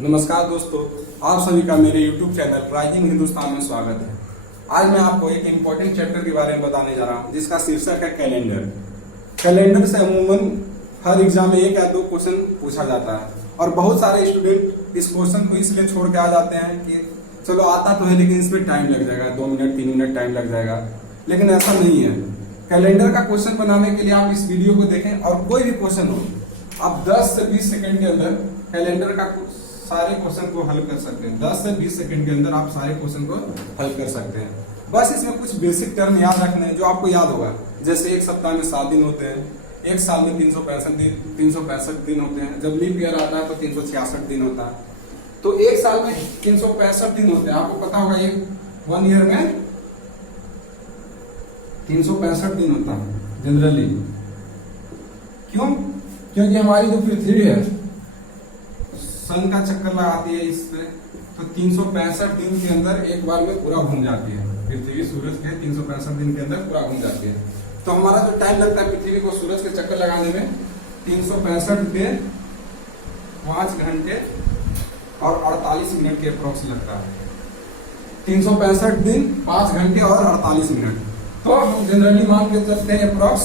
नमस्कार दोस्तों, आप सभी का मेरे YouTube चैनल राइजिंग हिंदुस्तान में स्वागत है। आज मैं आपको एक इम्पोर्टेंट चैप्टर के बारे में बताने जा रहा हूं, जिसका शीर्षक है कैलेंडर। कैलेंडर से अमूमन हर एग्जाम में एक या दो क्वेश्चन पूछा जाता है और बहुत सारे स्टूडेंट इस क्वेश्चन को इसलिए छोड़ के आ जाते हैं कि चलो आता तो है लेकिन इसमें टाइम लग जाएगा, 2 मिनट 3 मिनट टाइम लग जाएगा। लेकिन ऐसा नहीं है। कैलेंडर का क्वेश्चन बनाने के लिए आप इस वीडियो को देखें और कोई भी क्वेश्चन हो, आप 10 से 20 सेकंड के अंदर कैलेंडर का सारे क्वेश्चन को हल कर सकते हैं। 10 से 20 सेकंड के अंदर आप सारे क्वेश्चन को हल कर सकते हैं। बस इसमें कुछ बेसिक टर्म याद रखने हैं जो आपको याद होगा। जैसे एक सप्ताह में 7 दिन होते हैं, एक साल में 365 दिन होते हैं, जब लीप ईयर आता है तो 366 दिन होता है। तो एक साल में 365 दिन होते हैं, आपको पता होगा। एक 1 ईयर में 365 दिन होता है जनरली। क्यों? क्योंकि हमारी जो पृथ्वी है सन का चक्कर लगाती है इस पे, तो 365 दिन के अंदर एक बार में पूरा घूम जाती है। पृथ्वी सूरज के 365 दिन के अंदर पूरा घूम जाती है। तो हमारा जो टाइम लगता है पृथ्वी को सूरज के चक्कर लगाने में 365 दिन 5 घंटे और 48 मिनट के अप्रोक्स लगता है। 365 दिन 5 घंटे और 48 मिनट। तो हम जनरली मान के चलते हैं अप्रोक्स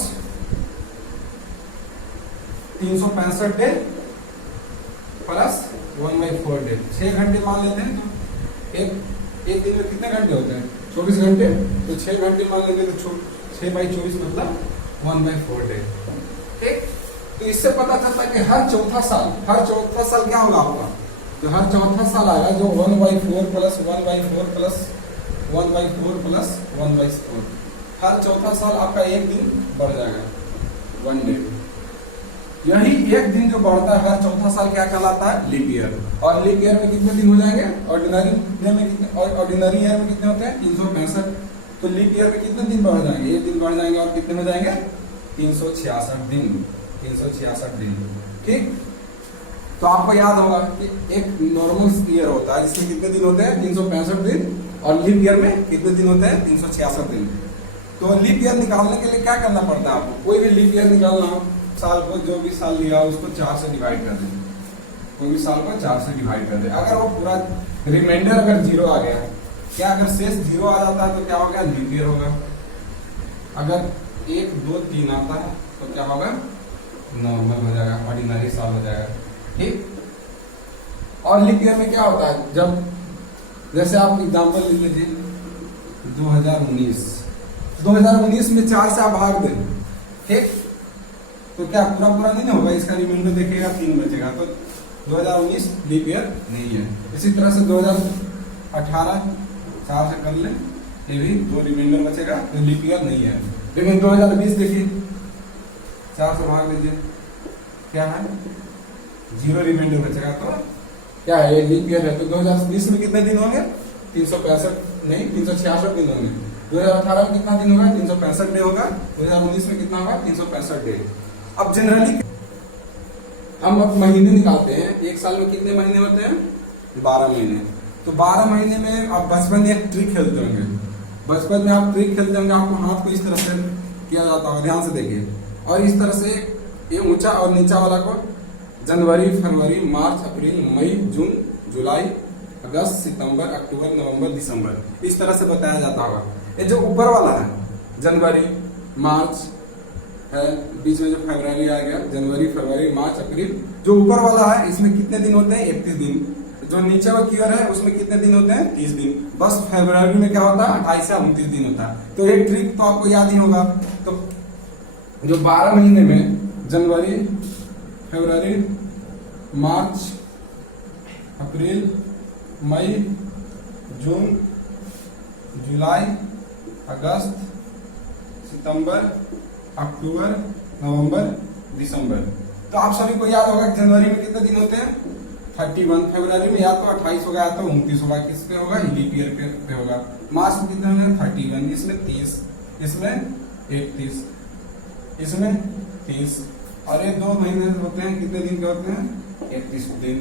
365 डे प्लस 1/4 डे, 6 घंटे मान लेते हैं। तो एक दिन में कितने घंटे होते हैं? 24 घंटे। तो 6 घंटे मान लेंगे तो 6/24 मतलब 1/4 डे। ठीक। तो इससे पता चलता है कि हर चौथा साल क्या होगा आपका? तो हर चौथा साल आएगा जो 1/4 प्लस 1/4 प्लस 1/4 प्लस 1/4। हर चौथा साल आपका एक दिन बढ़ जाएगा, 1 डे। यही एक दिन जो बढ़ता है हर चौथा साल क्या कहलाता है? Leap year. और लीप ईयर में कितने दिन हो जाएंगे? ऑर्डिनरी ईयर में कितने होते हैं? 365। तो लीप ईयर में कितने दिन बढ़ जाएंगे? एक दिन बढ़ जाएंगे और कितने हो जाएंगे? 366 दिन। 366 दिन। ठीक। तो आपको याद होगा कि एक नॉर्मल ईयर होता है जिसमें कितने दिन होते हैं? 365 दिन। और लीप ईयर में कितने दिन होते हैं? 366 दिन। तो लीप ईयर निकालने के लिए क्या करना पड़ता है आपको? कोई भी लीप ईयर निकालना हो, साल को जो भी साल लिया उसको 4 से डिवाइड कर दें। कोई भी साल को 4 से डिवाइड कर दें। अगर वो पूरा रिमाइंडर अगर 0 आ गया, क्या अगर शेष 0 आ जाता है तो क्या होगा? लीप ईयर होगा। अगर 1 2 3 आता है तो क्या होगा? नॉर्मल हो जाएगा, ऑर्डिनरी साल हो जाएगा। ठीक। और लीप ईयर में क्या होता है? जब जैसे आप एग्जाम्पल ले लीजिए 2019 में 4 से आप भाग दें। ठीक। तो क्या पूरा नहीं होगा? इसका रिमाइंडर देखिएगा 3 बचेगा, तो 2019 लीप ईयर नहीं है। इसी तरह से 2018 4 से कर ले, ये भी 2 रिमाइंडर बचेगा, तो लीप ईयर नहीं है। लेकिन 2020 देखिए, 4 से भाग लीजिए, क्या है? 0 रिमाइंडर बचेगा, तो क्या है? ये लीप ईयर है। तो 2020 में कितने दिन होंगे? 366 दिन होंगे। 2018 में कितना दिन होगा? 365 डे होगा। 2019 में कितना होगा? 365 डे। अब जनरली हम अब महीने निकालते हैं। एक साल में कितने महीने होते हैं? 12 महीने। तो 12 महीने में आप बचपन में एक ट्रिक खेलते होंगे। बचपन में आप ट्रिक खेलते होंगे, आपको हाथ को इस तरह से किया जाता होगा, ध्यान से देखिए। और इस तरह से ये ऊंचा और नीचा वाला को जनवरी, फरवरी, मार्च, अप्रैल, मई, जून, जुलाई, अगस्त, सितंबर, अक्टूबर, नवंबर, दिसंबर, इस तरह से बताया जाता होगा। ये जो ऊपर वाला है जनवरी, मार्च है, बीच में जो फरवरी आ गया, जनवरी, फरवरी, मार्च, अप्रैल, जो ऊपर वाला है इसमें कितने दिन होते हैं? 31 दिन। जो नीचे वाला ईयर है उसमें कितने दिन होते हैं? 30 दिन। बस फरवरी में क्या होता है? 28 से 29 दिन होता है। तो एक ट्रिक तो आपको याद ही होगा। तो जो 12 महीने में जनवरी, फरवरी, मार्च, अप्रैल, मई, जून, जुलाई, अगस्त, सितंबर, अक्टूबर, नवंबर, दिसंबर। तो आप सभी को याद होगा कि जनवरी में कितने दिन होते हैं? 31। फरवरी में या तो 28 होगा या तो 29 होगा। किस पे होगा? लीप ईयर पे होगा। मार्च में कितने होंगे? 31। इसमें 30, इसमें 31, इसमें 30। और ये 2 महीने होते हैं, कितने दिन के होते हैं? 31 दिन।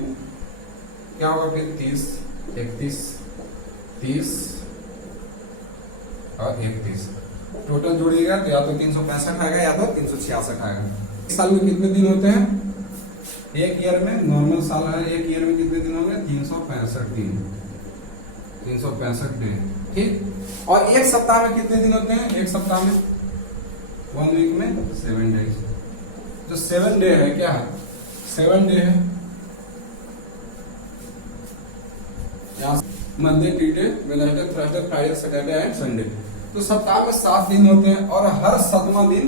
क्या होगा फिर? 30, 31, 30 और 31। टोटल जोड़िएगा तो या तो 365 आएगा या तो 366 आएगा। इस साल में कितने दिन होते हैं? एक ईयर में, नॉर्मल साल है, एक ईयर में कितने दिन होंगे? 365 दिन, 365 दिन, ठीक। और एक सप्ताह में कितने दिन होते हैं? एक सप्ताह में 1 वीक में 7 डेज। जो 7 डे है क्या है? 7 डे है। यहाँ Monday, Tuesday, Wednesday, Thursday, Friday, Saturday and Sunday. तो सप्ताह में 7 दिन होते हैं और हर 7वां दिन,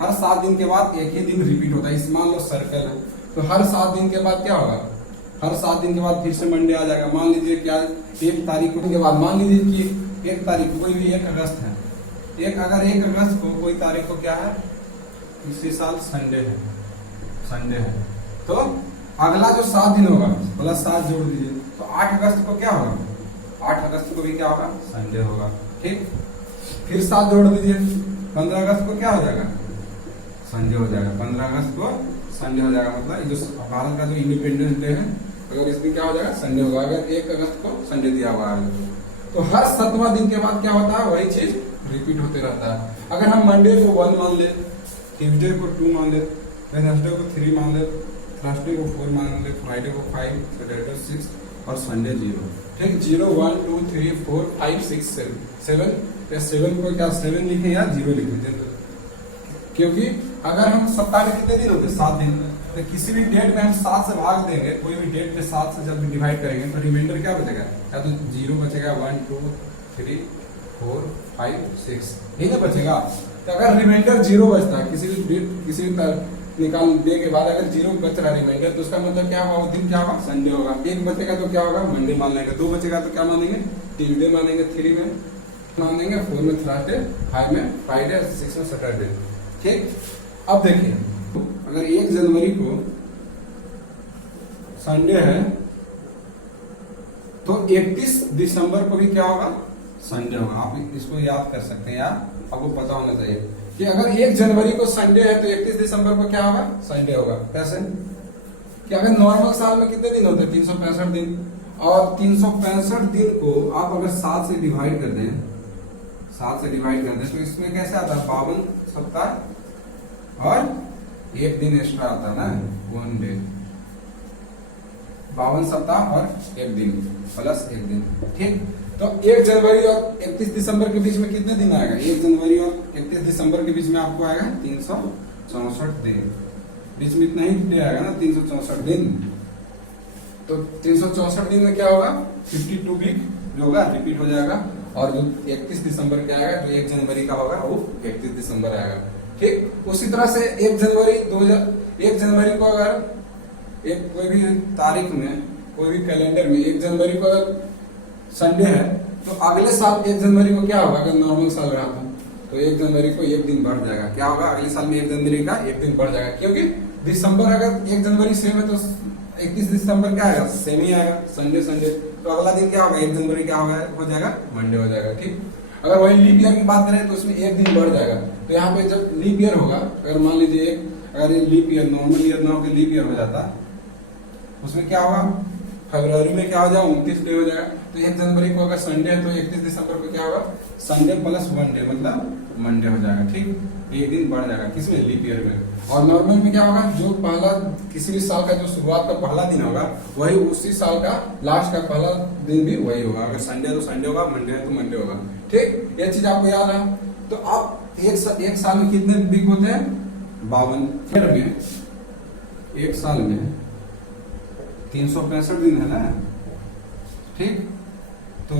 हर 7 दिन के बाद एक ही दिन रिपीट होता है। इस मान लो सर्कल है, तो हर 7 दिन के बाद क्या होगा? हर 7 दिन के बाद फिर से मंडे आ जाएगा। मान लीजिए क्या 1 तारीख के बाद, मान लीजिए कि 1 तारीख को, कोई भी 1 अगस्त है, अगर 1 अगस्त को कोई तारीख को क्या है? इसी साल संडे है, संडे है, तो अगला जो 7 दिन होगा प्लस 7 जोड़ दीजिए, तो 8 अगस्त को क्या होगा? 8 अगस्त को भी क्या होगा? संडे होगा, ठीक। फिर 7 जोड़ दीजिए, 15 अगस्त को क्या हो जाएगा? संडे हो जाएगा। 15 अगस्त को संडे हो जाएगा। मतलब जो भारत का जो इंडिपेंडेंस डे है, अगर इसमें क्या हो जाएगा? संडे होगा। अगर 1 अगस्त को संडे दिया हुआ है, तो हर 7वां दिन के बाद क्या होता है? वही चीज रिपीट होते रहता है। अगर हम मंडे को 1 मान ले, ट्यूसडे को 2 मान ले, वेडनेसडे को 3 मान ले, थर्सडे को 4 मान ले, फ्राइडे को 5, सैटरडे 6 और संडे 0, ठीक। 0 1 2 3 4 5 6 7 या 7 को क्या 7 लिखे या 0 लिखे, क्योंकि अगर हम सप्ताह में कितने दिन होते हैं? 7 दिन। तो किसी भी डेट में हम 7 से भाग देंगे, कोई भी डेट में 7 से जब डिवाइड करेंगे तो रिमाइंडर क्या बचेगा? या तो 0 बचेगा, 1 2 3 4 5 6, यही ना बचेगा। तो अगर रिमाइंडर 0 बचता है किसी भी डेट, किसी भी निकालने के बाद अगर 0 बच रहा रिमाइंडर, तो उसका मतलब क्या होगा? वो दिन क्या होगा? संडे होगा। 1 बचेगा तो क्या होगा? मंडे मान लेंगे। 2 बचेगा तो क्या मानेंगे? ट्यूसडे मानेंगे। 3 में मान लेंगे, 4 में थर्सडे, 5 में फ्राइडे, 6 में सैटरडे, ठीक। अब देखिए, अगर 1 जनवरी को संडे है तो 31 दिसंबर को भी क्या होगा? संडे होगा। आप इसको याद कर सकते हैं, या आपको पता होना चाहिए कि अगर 1 जनवरी को संडे है तो 31 दिसंबर को क्या होगा? संडे होगा। कैसे? कि अगर नॉर्मल साल में कितने दिन होते हैं? 365 दिन। और 365 दिन को आप अगर 7 से डिवाइड कर दें, 7 से डिवाइड कर दें, तो इसमें कैसे आता है? 52 सप्ताह और 1 दिन एक्स्ट्रा आता है ना, 1 डे। 52 सप्ताह और 1 दिन प्लस 1 दिन, ठीक। तो 1 जनवरी और 31 दिसंबर के बीच में कितने दिन आएगा? 1 जनवरी और 31 दिसंबर के बीच में आपको आएगा 364 दिन। बीच में इतना ही डे आएगा ना, 364 दिन। तो 364 दिन में क्या होगा? 52 वीक जो होगा रिपीट हो जाएगा। और जो 31 दिसंबर का आएगा, जो 1 जनवरी का होगा, वो 31 दिसंबर आएगा, ठीक। उसी तरह से 1 जनवरी को अगर एक कोई भी तारीख में, कोई भी कैलेंडर में 1 जनवरी को अगर संडे है, तो अगले साल 1 जनवरी को क्या होगा? अगर नॉर्मल साल रहा था तो 1 जनवरी को 1 दिन बढ़ जाएगा। क्या होगा? अगले साल में 1 जनवरी का 1 दिन बढ़ जाएगा, क्योंकि दिसंबर अगर 1 जनवरी सेम है तो 31 दिसंबर क्या आएगा? सेम ही आएगा, संडे संडे। तो अगला दिन क्या होगा? 1 जनवरी क्या होगा? हो जाएगा मंडे हो जाएगा, ठीक। अगर वही लीप ईयर की बात करें तो इसमें 1 दिन बढ़ जाएगा। तो यहाँ पे जब लीप ईयर होगा, अगर मान लीजिए अगर ये लीप ईयर नॉर्मल ईयर ना होकर लीप ईयर हो जाता, उसमें क्या होगा? फरवरी में क्या हो जाएगा? 29 डे हो जाएगा। तो 1 जनवरी को अगर संडे है तो 31 दिसंबर को क्या होगा? संडे प्लस 1 डे, मतलब मंडे हो जाएगा, ठीक। 1 दिन बढ़ जाएगा, किसमें? लीप ईयर में। और नॉर्मल में क्या होगा? जो पहला किसी भी साल का जो शुरुआत का पहला दिन होगा, वही उसी साल का लास्ट का पहला दिन भी वही होगा। अगर संडे है तो संडे होगा, मंडे है तो मंडे होगा, ठीक। ये चीज आपको याद है। तो आप एक साल में कितने वीक होते हैं? 52 में। 1 साल में 365 दिन है ना, ठीक। तो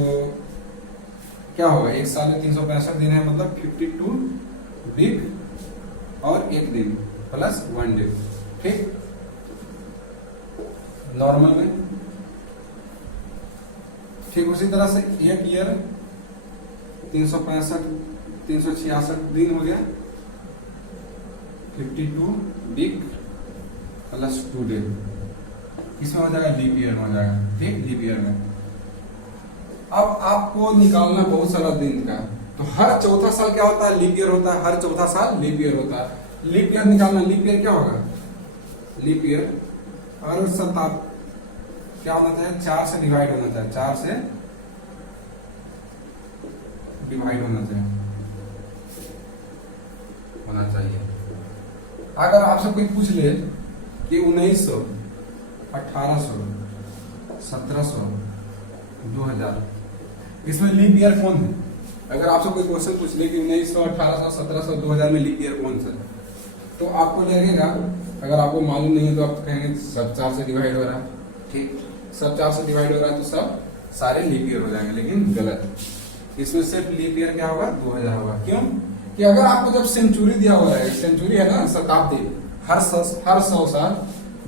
क्या होगा? 1 साल में 365 दिन है, मतलब 52 वीक और 1 दिन प्लस 1 डे, ठीक। नॉर्मल में, ठीक। उसी तरह से 1 ईयर 366 दिन हो गया, 52 वीक प्लस 2 डे। इसमें हो जाएगा लीप ईयर में हो जाएगा, ठीक। लीप ईयर में अब आपको निकालना बहुत सारा दिन का, तो हर चौथा साल क्या होता है? लीप ईयर होता है। हर चौथा साल लीप ईयर होता है। लीप ईयर निकालना, लीप ईयर क्या होगा? लीप ईयर और शताब्दी क्या होना चाहिए? 4 से डिवाइड होना चाहिए, 4 से डिवाइड होना चाहिए। अगर आपसे कोई पूछ ले कि 1900, 1800, 1700, 2000, इसमें लीप ईयर कौन है? अगर आपसे कोई क्वेश्चन पूछ ले कि 1900, 1800, 1700, 2000 में लीप ईयर कौन सा, तो आपको लगेगा, अगर आपको मालूम नहीं है तो आप कहेंगे सब 4 से डिवाइड हो रहा है, ठीक, सब 4 से डिवाइड हो रहा है तो सब सारे लीप ईयर हो जाएंगे, लेकिन गलत। इसमें सिर्फ लीप ईयर क्या होगा? 2000 होगा। क्यों? कि अगर आपको जब सेंचुरी दिया हुआ है, सेंचुरी है ना शताब्दी, हर 100 साल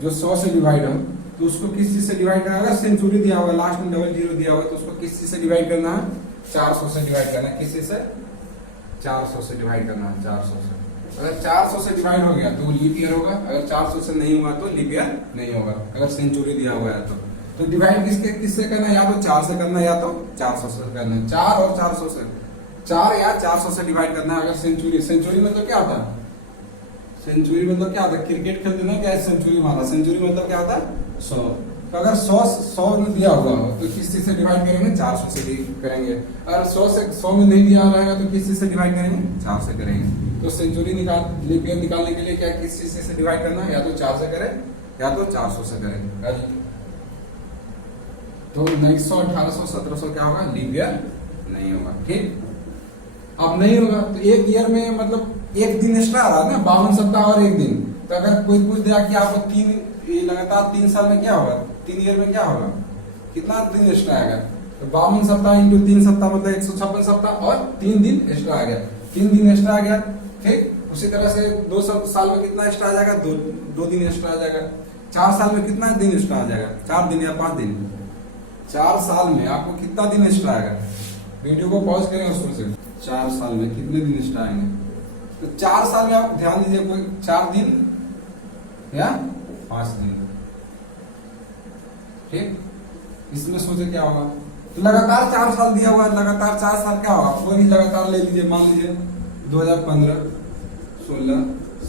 जो 100 से डिवाइड हो तो उसको किस चीज से डिवाइड करना है? अगर सेंचुरी दिया हुआ है, लास्ट में डबल जीरो दिया हुआ है तो उसको किस चीज से डिवाइड करना है? 400 से डिवाइड करना है। किस चीज से? 400 से डिवाइड करना है, 400 से। अगर 400 से डिवाइड हो गया तो लीप ईयर होगा, अगर 400 से नहीं हुआ तो लीप ईयर नहीं होगा, अगर सेंचुरी दिया हुआ है तो डिवाइड किससे करना है? या तो 4 से करना है या तो 400 से करना है। 4 और 400 से, 4 या 400 से डिवाइड करना है। अगर सेंचुरी मतलब क्या होता है? सेंचुरी मतलब क्या होता है? क्रिकेट खेलते ना क्या सेंचुरी मारा, सेंचुरी मतलब क्या होता है? 100। तो अगर 100 में दिया हुआ हो तो किस चीज से डिवाइड करेंगे? 400 से करेंगे। अगर 100 में नहीं दिया रहेगा तो किस चीज से डिवाइड करेंगे? 4 से करेंगे। तो सेंचुरी लीप ईयर निकालने के लिए क्या किस चीज से डिवाइड करना है? या तो 4 से करें या तो 400 से करें। तो 1900, 1800, 1700 क्या होगा? लीप ईयर नहीं होगा। ठीक, अब नहीं होगा तो एक ईयर में मतलब एक दिन एक्स्ट्रा आ रहा है ना, 52 सप्ताह और एक दिन। तो अगर कोई पूछ दिया कि आपको लगातार 3 साल में क्या होगा, 3 ईयर में क्या होगा, कितना दिन एक्स्ट्रा आएगा? तो 52 सप्ताह इंटू 3 सप्ताह मतलब 156 सप्ताह और 3 दिन एक्स्ट्रा आ गया, 3 दिन एक्स्ट्रा आ गया। ठीक, उसी तरह से 2 साल में कितना एक्स्ट्रा आ जाएगा? 2 दिन एक्स्ट्रा आ जाएगा। 4 साल में कितना दिन एक्स्ट्रा आ जाएगा? 4 दिन या 5 दिन। 4 साल में आपको कितना दिन एक्स्ट्रा आएगा? वीडियो को पॉज करें उसमें से 4 साल में कितने दिन एक्स्ट्रा आएंगे? तो 4 साल में आप ध्यान दीजिए, कोई 4 दिन या 5 दिन। ठीक, इसमें सोचे क्या होगा? तो लगातार 4 साल दिया हुआ है, लगातार 4 साल क्या होगा? कोई भी लगातार ले लीजिए, मान लीजिए 2015, 16,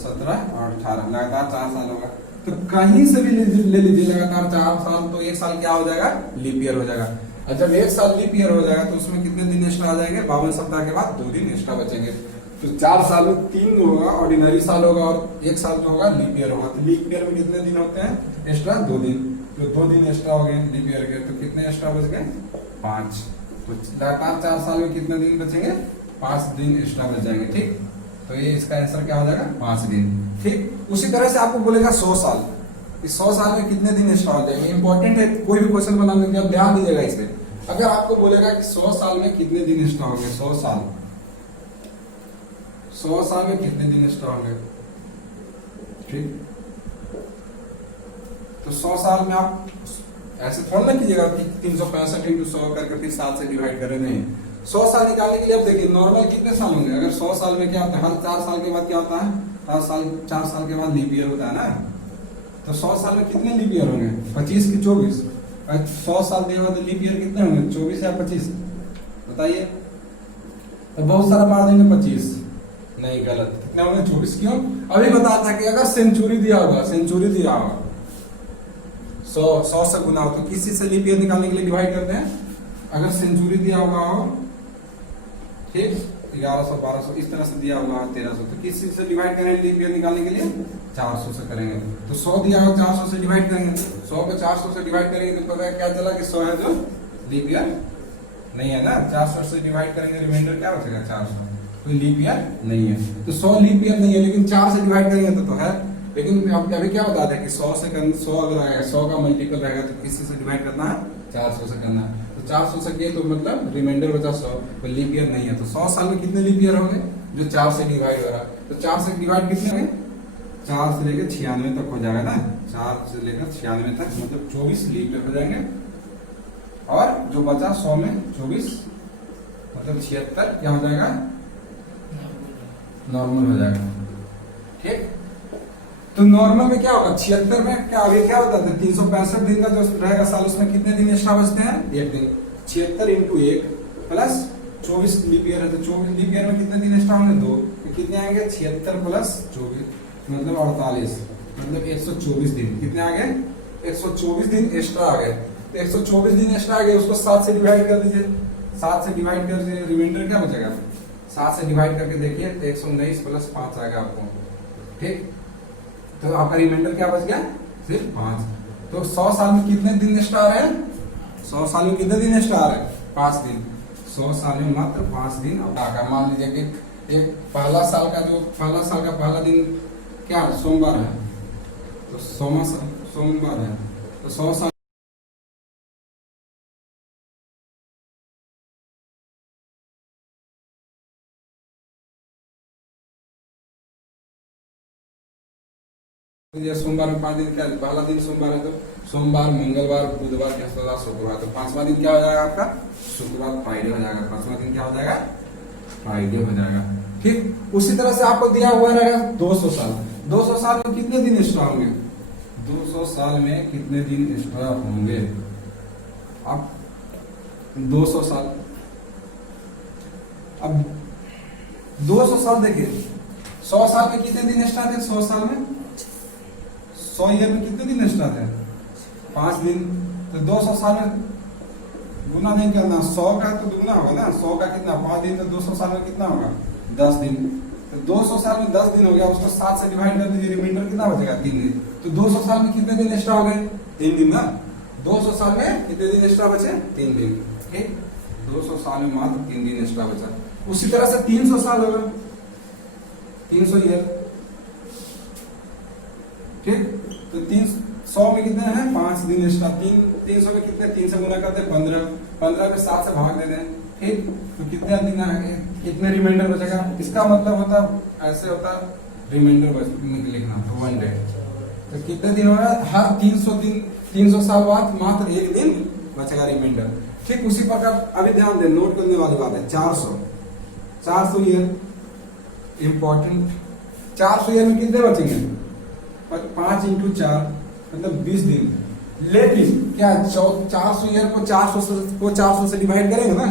17 और 18, लगातार 4 साल होगा। तो कहीं से भी ले लीजिए लगातार 4 साल, तो एक साल क्या हो जाएगा? लीप ईयर हो जाएगा। और जब एक साल लीप ईयर हो जाएगा तो उसमें कितने दिन एक्स्ट्रा आ जाएंगे? 52 सप्ताह के बाद 2 दिन एक्स्ट्रा बचेंगे। तो 4 साल में 3 होगा ऑर्डिनरी साल होगा और एक साल जो होगा लीप ईयर होगा। तो लीप ईयर में कितने दिन होते हैं एक्स्ट्रा? 2 दिन। तो 2 दिन एक्स्ट्रा हो गए लीप ईयर के, तो कितने एक्स्ट्रा बच गए? 5। तो लगातार 4 साल में कितने दिन बचेंगे? 5 दिन एक्स्ट्रा बच जाएंगे। ठीक, तो ये इसका आंसर क्या हो जाएगा? 5 दिन। ठीक, उसी तरह से आपको बोलेगा 100 साल, इस 100 साल में कितने दिन एक्स्ट्रा हो जाएंगे? इंपॉर्टेंट है, कोई भी क्वेश्चन बनाने के लिए ध्यान दीजिएगा इसे। अगर आपको बोलेगा कि 100 साल में कितने दिन एक्स्ट्रा होंगे, 100 साल में कितने दिन एक्स्ट्रा होंगे? ठीक, तो 100 साल में आप ऐसे थोड़ा ना कीजिएगा कि 365 इंटू 100 करके फिर 7 से डिवाइड करें, नहीं। 100 साल निकालने के लिए अब देखिए नॉर्मल कितने साल होंगे? अगर 100 साल में क्या होता है? हर 4 साल के बाद क्या होता है? 4 साल के बाद लीप ईयर होता है ना। तो 100 साल में कितने लीप ईयर होंगे? 25 की 24। 100 साल दिया हुआ तो लीप ईयर कितने होंगे? 24 या 25? बताइए। तो बहुत सारा मार देंगे 25, नहीं गलत। कितने होंगे? 24। क्यों? अभी बताया था कि अगर सेंचुरी दिया होगा, 100 से गुना हो तो किस चीज से लीप ईयर निकालने के लिए डिवाइड करते हैं? अगर सेंचुरी दिया हुआ हो, ठीक, 1100, 1200 इस तरह से दिया हुआ है, 1300, तो किस चीज से डिवाइड करेंगे लीप ईयर निकालने के लिए? 400 से करेंगे। तो 100 दिया हुआ 400 से डिवाइड करेंगे, 100 को 400 से डिवाइड करेंगे तो पता है क्या चला कि 100 है जो लीप ईयर नहीं है ना। 400 से डिवाइड करेंगे, रिमाइंडर क्या बचेगा? 400। तो लीप ईयर नहीं है। तो 100 लीप ईयर नहीं है, लेकिन 4 से डिवाइड करेंगे तो है। लेकिन अभी क्या बताते हैं कि 100 अगर आएगा, 100 का मल्टीपल रहेगा तो किस से डिवाइड करना है? 400 से करना है। तो 400 से किए तो मतलब रिमाइंडर बचा 100, तो लीप ईयर नहीं है। तो 100 साल में कितने लीप ईयर होंगे? जो 4 से डिवाइड हो रहा है। तो 4 से डिवाइड कितने होंगे? 4 से लेकर 96 तक हो जाएगा ना। 4 से लेकर 96 तक मतलब 24 लीप ईयर हो जाएंगे। और जो बचा 100 में 24 मतलब 76 क्या हो जाएगा? नॉर्मल हो जाएगा। ठीक, तो नॉर्मल में क्या होगा? 76 में क्या अभी क्या होता है? 365 दिन का जो रहेगा साल, उसमें कितने दिन एक्स्ट्रा बचते हैं? 1 दिन। 76 इंटू 1 प्लस 24 लीप ईयर है, तो 24 लीप ईयर में कितने दिन एक्स्ट्रा होंगे? 2। तो कितने आएंगे? 76 प्लस 24 मतलब 48, मतलब 124 दिन। कितने आ गए? 124 दिन एक्स्ट्रा आ गए। तो 124 दिन एक्स्ट्रा आ गए, उसको 7 से डिवाइड कर दीजिए। 7 से डिवाइड कर दीजिए, रिमाइंडर क्या बचेगा? 7 से डिवाइड करके देखिए तो 119 प्लस 5 आएगा आपको। ठीक, तो आपका रिमाइंडर क्या बच गया? सिर्फ 5। तो 100 साल में कितने दिन एक्स्ट्रा आ रहे हैं? 100 साल में कितने दिन एक्स्ट्रा आ रहे हैं? 5 दिन। 100 साल में मात्र 5 दिन आएगा। मान लीजिए कि एक पहला साल का पहला दिन क्या है? सोमवार है, तो सोमवार है, तो 100 साल सोमवार में 5 दिन क्या है? पहला दिन सोमवार है, तो सोमवार, मंगलवार, बुधवार, बृहस्पतिवार, शुक्रवार, तो 5वां दिन क्या हो जाएगा आपका? शुक्रवार, फ्राइडे हो जाएगा। 5वां दिन क्या हो जाएगा? फ्राइडे हो जाएगा। ठीक उसी तरह से आपको दिया हुआ रहेगा 200 साल। 200 साल में कितने दिन एक्स्ट्रा होंगे? 200 साल में कितने दिन एक्स्ट्रा होंगे? अब 200 साल, अब 200 साल देखिए, 100 साल में कितने दिन एक्स्ट्रा थे? 100 साल में 100 ईयर में कितने दिन एक्स्ट्रा थे? 5 दिन। तो 200 साल में गुना नहीं करना, 100 का तो दुगना होगा ना, 100 का कितना? 5 दिन, तो 200 साल में कितना होगा? 10 दिन। तो 200 साल में 10 दिन हो गया, उसको 7 से डिवाइड कर दीजिए, रिमाइंडर कितना बचेगा? 3 दिन। तो 200 साल में कितने दिन एक्स्ट्रा हो गए? 3 दिन ना। 200 साल में कितने दिन एक्स्ट्रा बचे? 3 दिन। ठीक, 200 साल में मात्र 3 दिन एक्स्ट्रा बचा। उसी तरह से 300 साल होगा, 300 ईयर। ठीक, तो 300 में कितने हैं? 5 दिन एक्स्ट्रा। 300 में कितने? 3 से गुना करते हैं 15, 15 में 7 से भाग देते हैं। ठीक, तो कितने दिन आएंगे? कितने रिमाइंडर बचेगा? इसका मतलब होता ऐसे होता रिमाइंडर लिखना, तो 100। तो कितने दिन हो रहा है? हर 300 दिन, 300 साल बाद मात्र 1 दिन बचेगा रिमाइंडर। ठीक उसी प्रकार अभी ध्यान दें, नोट करने वाली बात है, 400 ईयर इंपॉर्टेंट। 400 ईयर में कितने बचेंगे? 5 इंटू 4 मतलब 20 दिन। लेकिन क्या 400 ईयर को 400 से डिवाइड करेंगे ना,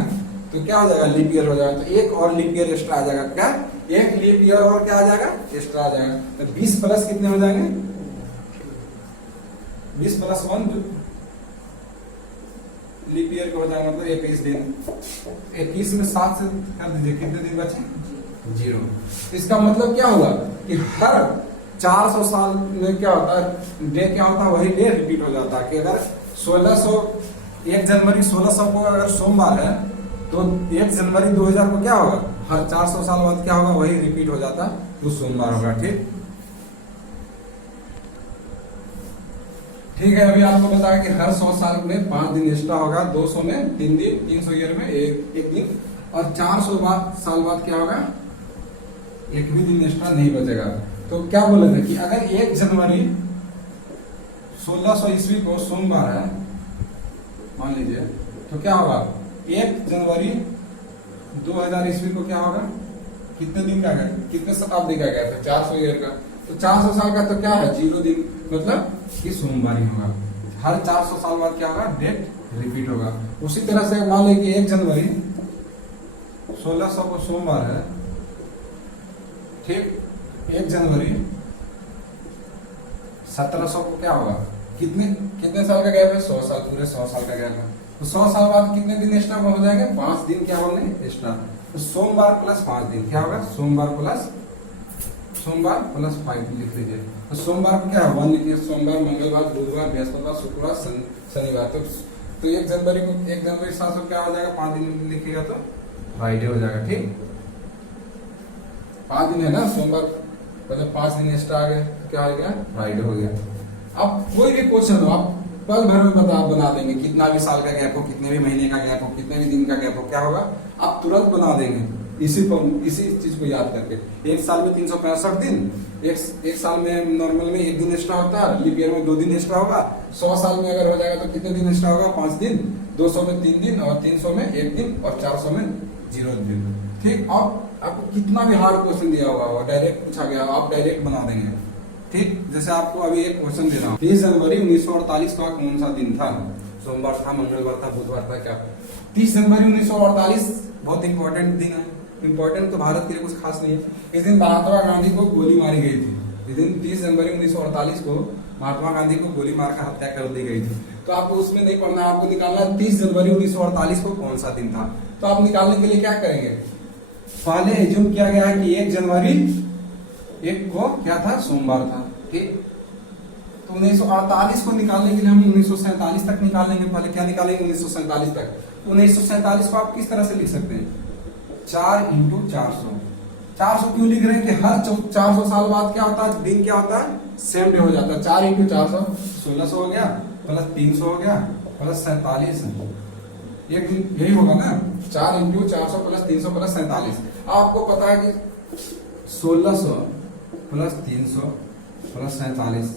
तो क्या हो जाएगा? लीप ईयर हो जाएगा। तो एक और लीप ईयर एक्स्ट्रा आ जाएगा। क्या? एक लीप ईयर और क्या आ जाएगा? एक्स्ट्रा आ जाएगा। तो 20 प्लस कितने हो जाएंगे? 20 प्लस 1 लीप ईयर का हो जाएगा, मतलब 21 दिन। 21 में 7 से कर दीजिए, कितने दिन बचे? 0। इसका मतलब क्या होगा कि हर 400 साल में क्या होता है? डे क्या होता है? वही डे रिपीट हो जाता है। कि अगर 1 जनवरी 1600 को अगर सोमवार है, तो 1 जनवरी 2000 को क्या होगा? हर 400 साल बाद क्या होगा? वही रिपीट हो जाता, तो सोमवार होगा। ठीक है, अभी आपको बताया कि हर 100 साल में 5 दिन एक्स्ट्रा होगा, 200 में 3 दिन, 300 ईयर में एक दिन, और 400 साल बाद क्या होगा? एक भी दिन एक्स्ट्रा नहीं बचेगा। तो क्या बोले थे कि अगर 1 जनवरी 1600 ईस्वी को सोमवार है मान लीजिए, तो क्या होगा? 1 जनवरी 2000 ईस्वी को क्या होगा? कितने दिन का गया? कितने शताब्दी का गया था? 400 ईयर का। तो 400 साल का तो क्या है? 0 दिन, मतलब कि सोमवार ही होगा। हर 400 साल बाद क्या होगा? डेट रिपीट होगा। उसी तरह से मान लीजिए कि 1 जनवरी 1600 को सोमवार है। ठीक, 1 जनवरी 1700 को क्या होगा? कितने साल का गैप है? 100 साल, पूरे 100 साल का गैप है। तो 100 साल बाद कितने दिन एक्स्ट्रा हो जाएंगे? 5 दिन क्या होंगे एक्स्ट्रा। तो सोमवार प्लस 5 दिन क्या होगा? सोमवार प्लस 5 लिख लीजिए। तो सोमवार को क्या है? 1 लिखिए। सोमवार, मंगलवार, बुधवार, बृहस्पतिवार, शुक्रवार, शनिवार। तो 1 जनवरी को 1 जनवरी 700 क्या हो जाएगा? 5 दिन लिखिएगा तो फ्राइडे हो जाएगा। ठीक, 5 दिन है ना, सोमवार मतलब 5 दिन एक्स्ट्रा आ गए, क्या हो गया? फ्राइडे हो गया। अब कोई भी क्वेश्चन हो, आप पल भर में बना देंगे। कितना भी साल का गैप हो, कितने भी महीने का गैप हो, कितने भी दिन का गैप हो, क्या होगा? आप तुरंत बना देंगे इसी चीज को याद करके। 1 साल में 365 दिन, एक साल में नॉर्मल में 1 दिन एक्स्ट्रा होता है, लीप ईयर में 2 दिन एक्स्ट्रा होगा। 100 साल में अगर हो जाएगा तो कितने दिन एक्स्ट्रा होगा? 5 दिन। 200 में 3 दिन, और 300 में 1 दिन, और 400 में 0 दिन। ठीक, अब आपको कितना भी हार्ड क्वेश्चन दिया हुआ डायरेक्ट पूछा गया, आप डायरेक्ट बना देंगे। ठीक, जैसे आपको अभी एक क्वेश्चन दे रहा हूँ, 30 जनवरी 1948 का कौन सा दिन था? सोमवार था, मंगलवार था, बुधवार था, क्या? 30 जनवरी 1948 बहुत इंपॉर्टेंट दिन है। इंपॉर्टेंट तो भारत के लिए कुछ खास नहीं है। इस दिन महात्मा गांधी को गोली मारी गई थी। इस दिन 30 जनवरी 1948 को महात्मा गांधी को गोली मारकर हत्या कर दी गई थी। तो आपको उसमें नहीं पढ़ना, आपको निकालना 30 जनवरी 1948 को कौन सा दिन था। तो आप निकालने के लिए क्या करेंगे? पहले एज्यूम किया गया है कि 1 जनवरी 1 को क्या था? सोमवार था। ठीक, तो 1948 को निकालने के लिए हम 1947 तक निकालेंगे। पहले क्या निकालेंगे? 1947 तक। तो 1947 को आप किस तरह से लिख सकते हैं? 4 × 400। 400 क्यों लिख रहे हैं? कि हर 400 साल बाद क्या होता है? दिन क्या होता है? सेम डे हो जाता है। 4 × 400 1600 हो गया, प्लस 300 हो गया, प्लस 47 एक दिन यही होगा ना। 4 × 400 प्लस 300 प्लस 47। आपको पता है कि 1600 प्लस 300 प्लस 47,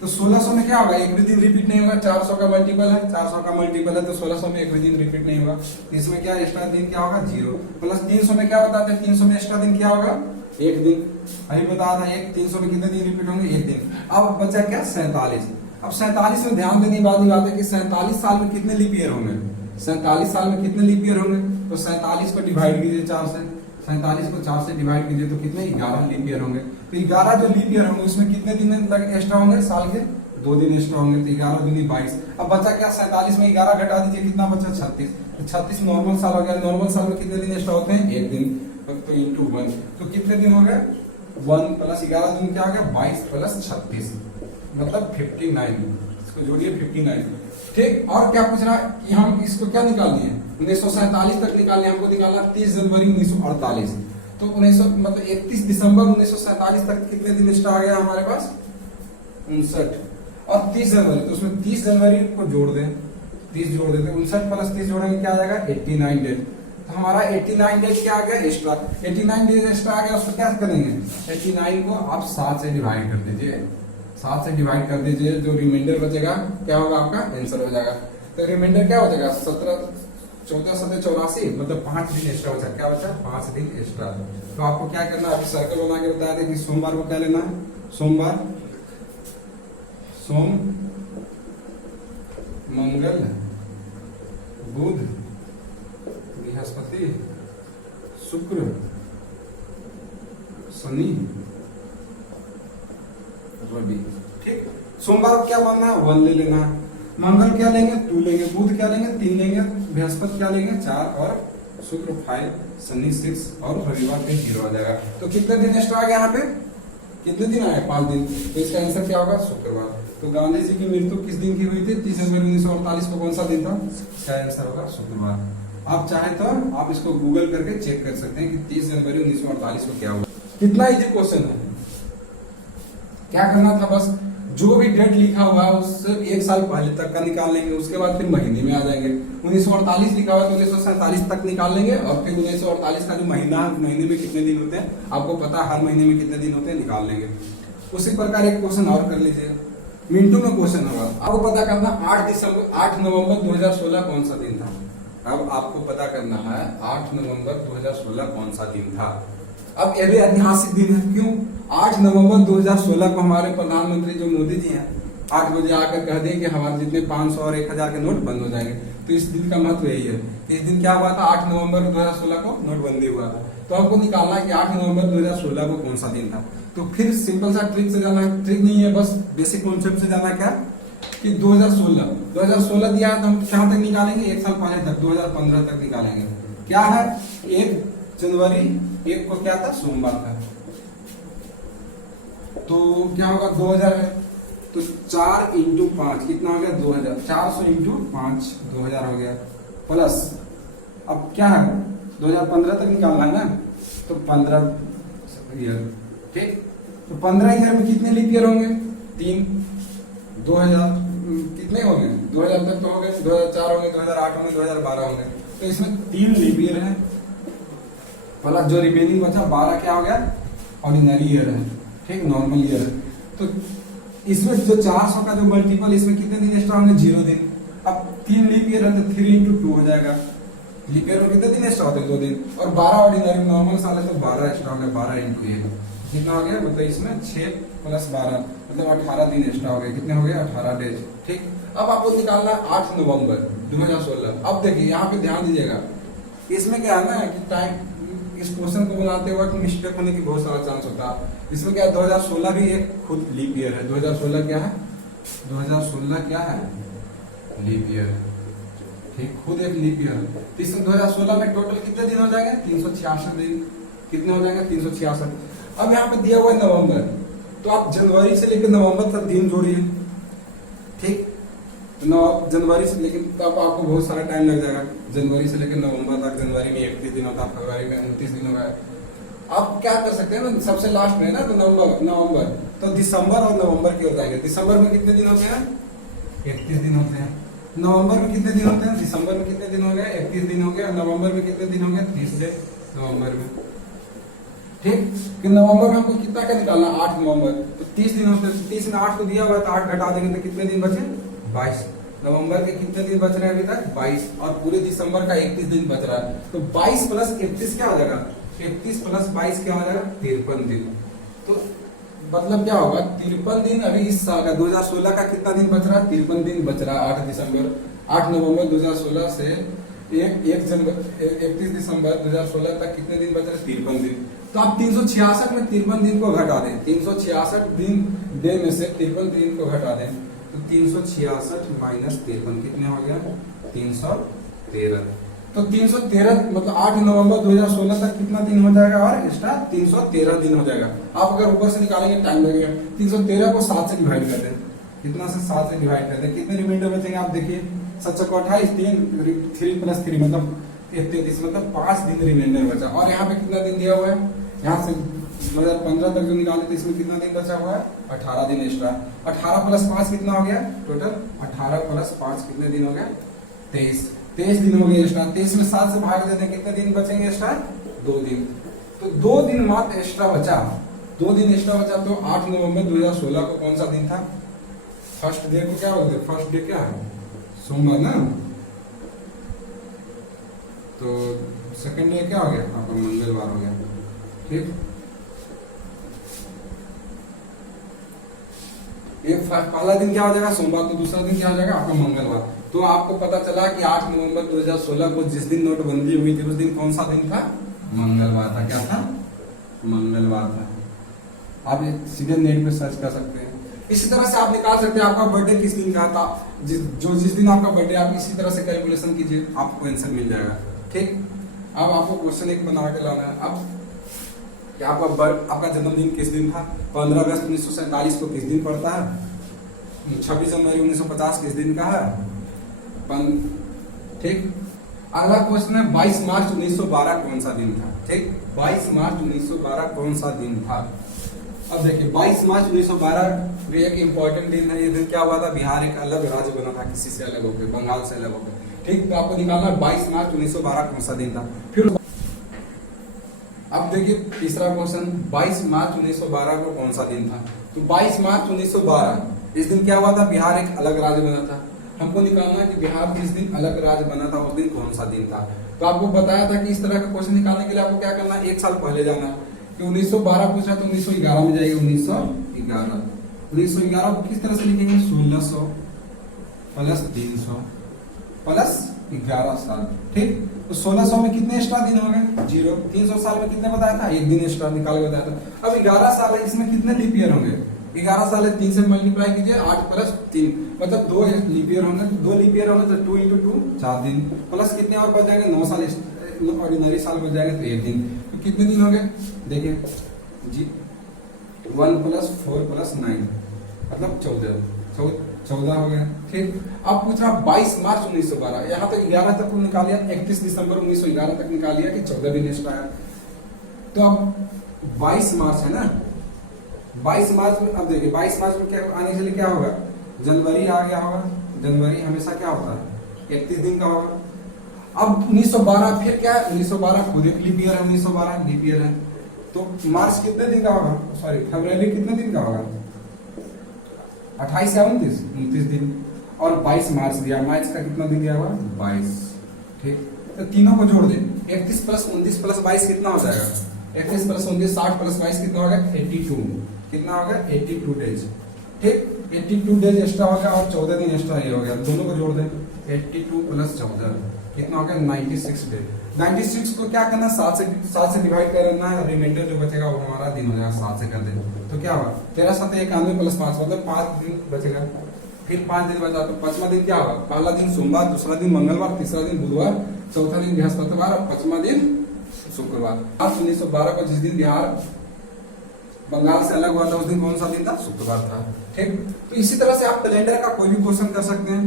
तो 1600 में क्या होगा? एक भी दिन रिपीट नहीं होगा। 400 का मल्टीपल है, 400 का मल्टीपल है, तो 1600 में एक भी दिन रिपीट नहीं होगा। इसमें क्या एक्स्ट्रा दिन क्या होगा? 0। प्लस 300 में क्या बताते हैं? 300 में एक्स्ट्रा दिन क्या होगा? एक दिन। अभी बताया था, 300 में कितने दिन रिपीट होंगे? एक दिन। अब बचा क्या? 47। अब 47 में ध्यान देने वाली बात है कि 47 साल में कितने लीप ईयर होंगे? 47 साल में कितने लीप ईयर होंगे? तो 47 को डिवाइड कीजिए 4 से, 47 को 4 से डिवाइड कीजिए तो कितने? 11 लीप ईयर होंगे। तो 11 जो लीप ईयर होंगे उसमें कितने दिन एक्स्ट्रा होंगे? साल के 2 दिन एक्स्ट्रा होंगे। तो 11 दूनी 22। अब बचा क्या? 47 में 11 घटा दीजिए, कितना बचा? 36। तो 36 नॉर्मल साल हो गया। नॉर्मल साल में कितने दिन एक्स्ट्रा होते हैं? एक दिन। तो इंटू 1, तो कितने दिन हो गए? 1 प्लस 11 दिन क्या हो गया? 22 प्लस 36 मतलब 59। इसको जोड़िए 59। ठीक। और क्या पूछ रहा है कि हम इसको क्या निकालनी है? 1947 तक निकालनी है। हमको निकालना 30 जनवरी 1948। तो 1900 मतलब 31 दिसंबर 1947 तक कितने दिन एक्स्ट्रा आ गया हमारे पास? 59। और 30 जनवरी, तो उसमें 30 जनवरी को जोड़ दें, 30 जोड़ देते, 59 प्लस 30 जोड़ेंगे क्या आ जाएगा? 89 डेज। तो हमारा 89 डेज क्या आ गया? एक्स्ट्रा। 89 डेज एक्स्ट्रा आ गया, उसको क्या करेंगे? 89 को आप 7 से डिवाइड कर दीजिए, 7 से डिवाइड कर दीजिए। जो रिमाइंडर बचेगा क्या होगा? आपका आंसर हो जाएगा। तो रिमाइंडर क्या हो जाएगा? 17 14 7 84 मतलब 5 दिन एक्स्ट्रा बचा। क्या बचा? 5 दिन एक्स्ट्रा। तो आपको क्या करना है? सर्कल बना के बताया था कि सोमवार को क्या लेना है? सोमवार, सोम, मंगल, बुध, बृहस्पति, शुक्र, शनि, रवि। ठीक। सोमवार को क्या मानना है? 1 ले लेना है। मंगल क्या लेंगे? 2 लेंगे। बुध क्या लेंगे? 3 लेंगे। बृहस्पति क्या लेंगे? 4 और शुक्र 5, शनि 6 और रविवार पे 0 आ जाएगा। तो कितने दिन एक्स्ट्रा आ गया यहाँ पे? कितने दिन आए? 5 दिन। तो इसका आंसर क्या होगा? शुक्रवार। तो गांधी जी की मृत्यु किस दिन की हुई थी? 30 जनवरी 1948 को। कौन सा दिन था? इसका आंसर होगा शुक्रवार। आप चाहे तो आप इसको गूगल करके चेक कर सकते हैं कि 30 जनवरी 1948 को क्या हुआ। कितना इजी क्वेश्चन है। क्या करना था? बस जो भी डेट लिखा हुआ है उससे 1 साल पहले तक का निकाल लेंगे, उसके बाद फिर महीने में आ जाएंगे। 1948 लिखा हुआ है तो 1947 तक निकाल लेंगे, और फिर 1948 का जो महीना, महीने में कितने दिन होते हैं आपको पता है, हर महीने में कितने दिन होते हैं निकाल लेंगे। उसी प्रकार एक क्वेश्चन और कर लीजिए, मिनटों में क्वेश्चन होगा। आपको पता करना 8 नवंबर 2016 कौन सा दिन था। अब आपको पता करना है 8 नवंबर 2016 कौन सा दिन था। अब यह भी ऐतिहासिक दिन है। क्यों? 8 नवंबर 2016 को हमारे प्रधानमंत्री जो मोदी जी हैं 8 बजे आकर कह दिए कि हमारे जितने 500 और 1000 के नोट बंद हो जाएंगे। तो इस दिन का महत्व यही है। इस दिन क्या हुआ था? 8 नवंबर 2016 को नोटबंदी हुआ था। तो हमको निकालना है कि 8 नवंबर 2016 को कौन सा दिन था। तो फिर सिंपल सा ट्रिक से जाना है, ट्रिक नहीं है, बस बेसिक कॉन्सेप्ट से जाना। क्या कि 2016 दिया है तो हम कहां तक निकालेंगे? 1 साल पहले तक, 2015 तक निकालेंगे। क्या है? 1 जनवरी 1 को क्या था? सोमवार था। तो क्या होगा? 2000 है तो 4 × 5 कितना हो गया? 2000। 400 × 5 2000 हो गया। प्लस अब क्या है? 2015 तक निकालना है ना, तो 15 ईयर। ठीक। तो 15 ईयर में कितने लीप ईयर होंगे? 3। 2000 कितने होंगे? 2000 तक तो हो गए, 2004 होंगे, 2008 होंगे, 2012 होंगे। तो इसमें 3 लीप ईयर है। प्लस जो रिमेनिंग बचा 12 क्या हो गया? ऑर्डिनरी ईयर है। ठीक, नॉर्मल ईयर है। तो इसमें जो 400 का जो मल्टीपल, इसमें कितने दिन एक्स्ट्रा होंगे? 0 दिन। अब 3 लीप ईयर है तो 3 × 2 हो जाएगा। लीप ईयर में कितने दिन एक्स्ट्रा होते हैं? 2 दिन। और 12 ऑर्डिनरी नॉर्मल साल है तो 12 एक्स्ट्रा हो गया। 12 × 1 कितना हो गया? मतलब इसमें 6 + 12 मतलब 18 दिन एक्स्ट्रा हो गए। कितने हो गए? 18 डेज। ठीक। अब आपको निकालना है 8 नवंबर 2016। अब देखिए यहाँ पे ध्यान दीजिएगा, इसमें क्या है ना कि टाइम, इस क्वेश्चन को बनाते वक्त मिस्टेक होने की बहुत सारा चांस होता है। इसमें क्या है? 2016 भी एक खुद लीप ईयर है। 2016 क्या है? 2016 क्या है? Leap year. ठीक, खुद एक लीप ईयर है। तो इसमें 2016 में टोटल कितने दिन हो जाएंगे? 366 दिन। कितने हो जाएंगे? 366। अब यहाँ पे दिया हुआ है नवंबर, तो आप जनवरी से लेकर नवंबर तक दिन जोड़िए। 9 जनवरी से, लेकिन तब आपको बहुत सारा टाइम लग जाएगा। जनवरी से लेकर नवंबर तक, जनवरी में 31 दिन होता है, फरवरी में 29 दिन होगा। आप क्या कर सकते हैं ना, सबसे लास्ट में ना तो नवंबर, तो दिसंबर और नवंबर की ओर जाएंगे। दिसंबर में कितने दिन होते हैं? 31 दिन होते हैं। नवंबर में कितने दिन होते हैं? दिसंबर में कितने दिन हो गए? 31 दिन हो गया। नवंबर में कितने दिन हो गए? 30 दिन नवंबर में। ठीक, कि नवंबर में हमको कितना का निकालना? 8 नवंबर, तो 30 दिन होते हैं। 30 में 8 को दिया हुआ है, तो 8 घटा देंगे तो कितने दिन बचे? 22। नवंबर के कितने दिन बच रहे हैं अभी तक? 22, और पूरे दिसंबर का 31 दिन बच रहा है। तो 22 प्लस 31 क्या हो जाएगा? 31 प्लस 22 क्या हो जाएगा? 53 दिन। तो मतलब क्या होगा? 53 दिन अभी इस साल का 2016 का कितना दिन बच रहा है? 53 दिन बच रहा है। 8 नवंबर 2016 से 31 दिसंबर 2016 तक कितने दिन बच रहे? 53 दिन। तो आप 366 में 53 दिन को घटा दें। 366 दिन डे में से 53 दिन को घटा दें, तो 366 माइनस 53 कितने हो गया? 313। तो 313 मतलब 8 नवंबर 2016 तक कितना दिन हो जाएगा? और एक्स्ट्रा 313 दिन हो जाएगा। आप अगर ऊपर से निकालेंगे टाइम लगेगा। 313 को 7 से डिवाइड कर दें। कितना से? 7 से डिवाइड कर दें। कितने रिमाइंडर बचेंगे आप देखिए? 7 को 28, 3 प्लस 3 मतलब 33, मतलब 5 दिन रिमाइंडर बचा। और यहाँ पे कितना दिन दिया हुआ है? यहाँ से 2015 तक जो निकाले थे, इसमें कितना दिन बचा हुआ है? 18 दिन एक्स्ट्रा। 18 प्लस 5 कितना हो गया टोटल? 18 प्लस 5 कितने दिन हो गया? 23 दिन हो गए एक्स्ट्रा। 23 में 7 से भाग देते हैं, कितने दिन बचेंगे एक्स्ट्रा? 2 दिन। तो 2 दिन मात्र एक्स्ट्रा बचा। 2 दिन एक्स्ट्रा बचा। तो 8 नवंबर 2016 को कौन सा दिन था? फर्स्ट डे को क्या बोलते? फर्स्ट डे क्या है? सोमवार ना। तो सेकंड डे क्या हो गया? आपका मंगलवार हो गया। ठीक, एक पहला दिन क्या हो जाएगा? सोमवार। तो दूसरा दिन क्या हो जाएगा? आपका मंगलवार। तो आपको पता चला कि 8 नवंबर 2016 को जिस दिन नोटबंदी हुई थी, उस दिन कौन सा दिन था? मंगलवार था। क्या था? मंगलवार था। आप सीधे नेट पे सर्च कर सकते हैं। इसी तरह से आप निकाल सकते हैं आपका बर्थडे किस दिन का था। जिस दिन आपका बर्थडे, आप इसी तरह से कैलकुलेशन कीजिए, आपको आंसर मिल जाएगा। ठीक, अब आपको क्वेश्चन एक बना के लाना है। अब आपका जन्मदिन किस दिन था? 15 अगस्त 1947 को किस दिन पड़ता है? 26 जनवरी 1950 किस दिन का है? ठीक, अगला क्वेश्चन है 22 मार्च 1912 कौन सा दिन था? ठीक, 22 मार्च 1912 कौन सा दिन था? अब देखिए 22 मार्च 1912 भी एक इम्पोर्टेंट दिन है। ये दिन क्या हुआ था? बिहार एक अलग राज्य बना था, किसी से अलग होकर, बंगाल से अलग होकर। ठीक, तो आपको निकालना है 22 मार्च 1912 कौन सा दिन था। फिर अब देखिए तीसरा क्वेश्चन, 22 मार्च 1912 को कौन सा दिन था? तो 22 मार्च 1912 इस दिन क्या हुआ था? बिहार एक अलग राज्य बना था। हमको निकालना है कि बिहार जिस दिन अलग राज्य बना था, उस दिन कौन सा दिन था। तो आपको बताया था कि इस तरह का क्वेश्चन निकालने के लिए आपको क्या करना है? 1 साल पहले जाना है। कि 1912 पूछा तो 1911 में जाएगा। 1911 को किस तरह से लिखेंगे? 1600 प्लस 300 प्लस 11 साल। ठीक, तो 1600 में कितने एक्स्ट्रा दिन हो गए? 0। 300 साल में कितने बताया था? 1 दिन एक्स्ट्रा निकाल के बताया था। अब 11 साल है, इसमें कितने लीप ईयर होंगे? 11 साल है, 3 से मल्टीप्लाई कीजिए, 8 प्लस 3 मतलब 2 लीप ईयर होंगे। तो 2 लीप ईयर होंगे तो 2 × 2 4 दिन, प्लस कितने और बच जाएंगे? 9 साल ऑर्डिनरी साल बच जाएंगे, तो 1 दिन। तो कितने दिन हो गए? देखिए जी, 1 + 4 + 9 मतलब 14 हो गया। ठीक, अब पूछ रहा 22 मार्च 1912, यहाँ तक 11 तक को निकाल लिया, 31 दिसंबर 1911 तक निकाल लिया कि 14 दिन एक्स्ट्रा है। तो अब 22 मार्च है ना, 22 मार्च में, अब देखिए 22 मार्च में क्या आने के लिए क्या होगा? जनवरी आ गया होगा। जनवरी हमेशा क्या होता है? 31 दिन का होगा। अब 1912 फिर क्या है? 1912 खुद एक लीप ईयर है। 1912 लीप ईयर है। तो मार्च कितने दिन का होगा? सॉरी, फरवरी कितने दिन का होगा? 28 या 29 दिन। और 22 मार्च दिया, मार्च का कितना दिन दिया हुआ? 22। ठीक, तो तीनों को जोड़ दें। 31 + 29 + 22 कितना हो जाएगा? 31 + 29 60 + 22 कितना होगा? 82। कितना होगा? 82 डेज। ठीक, 82 डेज एक्स्ट्रा हो गया और 14 दिन एक्स्ट्रा ये हो गया। दोनों को जोड़ दें। 82 + 14 कितना हो गया? 96 डेज। 96 को क्या करना? 7 से डिवाइड करना है। रिमाइंडर जो बचेगा वो हमारा दिन हो जाएगा। 7 से कर दें तो क्या होगा? 13 × 7 = 91 + 5 मतलब 5 दिन बचेगा। फिर 5 दिन बचा तो 5वां दिन क्या होगा? पहला दिन सोमवार, दूसरा दिन मंगलवार, तीसरा दिन बुधवार, चौथा दिन बृहस्पतिवार और 5वां दिन शुक्रवार। 1912 को जिस दिन बिहार बंगाल से अलग हुआ था, उस दिन कौन सा दिन था? शुक्रवार था। ठीक, तो इसी तरह से आप कैलेंडर का कोई भी क्वेश्चन कर सकते हैं।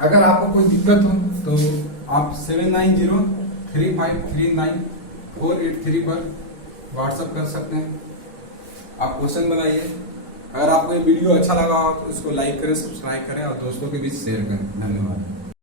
अगर आपको कोई दिक्कत हो तो आप 7903539483 पर व्हाट्सएप कर सकते हैं। आप क्वेश्चन बनाइए। अगर आपको ये वीडियो अच्छा लगा हो तो इसको लाइक करें, सब्सक्राइब करें और दोस्तों के बीच शेयर करें। धन्यवाद।